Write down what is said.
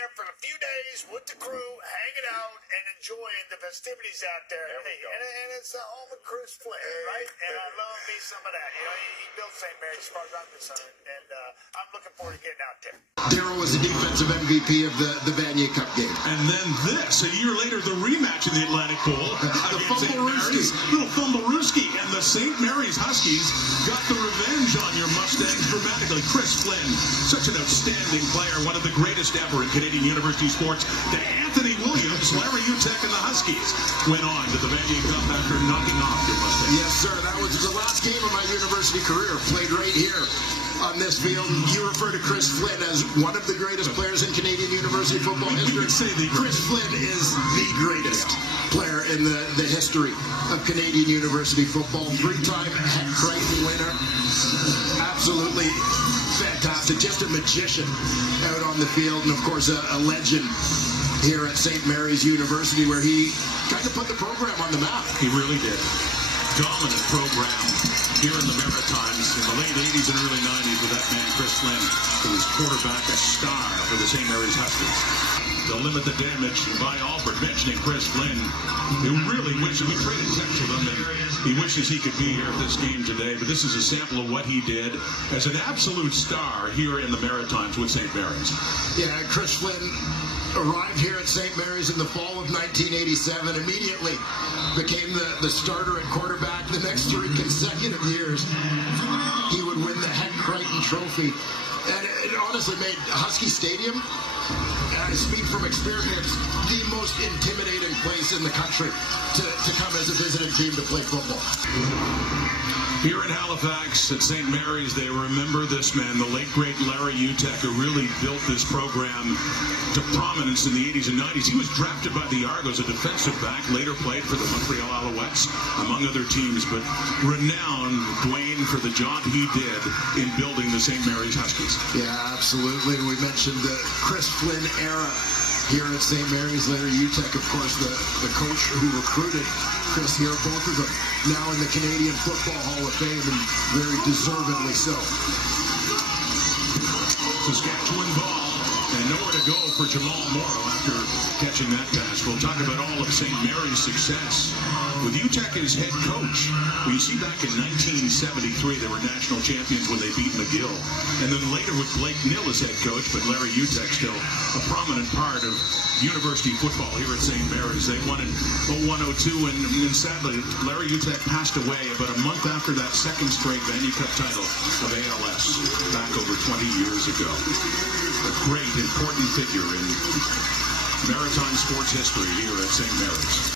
there for a few days with the crew, hanging out and enjoying the festivities out there. And it's the home of Chris Flynn, right? And I love me some of that. You know, he built St. Mary's as far as I'm concerned, and I'm looking forward to getting out there. Darryl was the defensive MVP of the Vanier Cup game. And then this, a year later, the rematch in the Atlantic Bowl. The Fumblerooski. Little Fumblerooski. And the St. Mary's Huskies got the revenge on your Mustangs dramatically. Chris Flynn, such an outstanding player, one of the greatest ever in Canadian university sports. To Anthony Williams, Larry Uteck, and the Huskies went on to the Vanier Cup after knocking off your Mustangs. Yes, sir. That was the last game of my university career. Played right here on this field. You refer to Chris Flynn as one of the greatest players in Canadian university football history. Chris Flynn is the greatest player in the history of Canadian university football. Three-time Heck Crichton winner. Absolutely fantastic. Just a magician out on the field. And, of course, a legend here at St. Mary's University, where he kind of put the program on the map. He really did. Dominant program here in the Maritimes in the late 80s and early 90s with that man, Chris Flynn, who was quarterback, a star for the St. Mary's Huskies. To limit the damage by Albert, mentioning Chris Flynn, who really wishes, we traded text with him, and he wishes he could be here at this game today, but this is a sample of what he did as an absolute star here in the Maritimes with St. Mary's. Yeah, Chris Flynn arrived here at St. Mary's in the fall of 1987, immediately became the starter at quarterback. The next 3 consecutive years, he would win the Heck Crichton Trophy. And it honestly made Husky Stadium, and I speak from experience, the most intimidating place in the country to come as a visiting team to play football. Here in Halifax at St. Mary's, they remember this man, the late, great Larry Uteck, who really built this program to prominence in the 80s and 90s. He was drafted by the Argos, a defensive back, later played for the Montreal Alouettes, among other teams, but renowned, Dwayne, for the job he did in building the St. Mary's Huskies. Yeah, absolutely. We mentioned the Chris Flynn era here at St. Mary's. Larry Uteck, of course, the coach who recruited Chris here, both of them now in the Canadian Football Hall of Fame, and very deservedly so. Saskatchewan ball, and nowhere to go for Jamal Morrow after catching that pass. We'll talk about all of St. Mary's success with Uteck as head coach. Well, you see, back in 1973, they were national champions when they beat McGill. And then later with Blake Nill as head coach, but Larry Uteck still a prominent part of university football here at St. Mary's. They won in 01-02, and sadly, Larry Uteck passed away about a month after that second straight Vanier Cup title of ALS back over 20 years ago. A great, important figure in maritime sports history here at St. Mary's.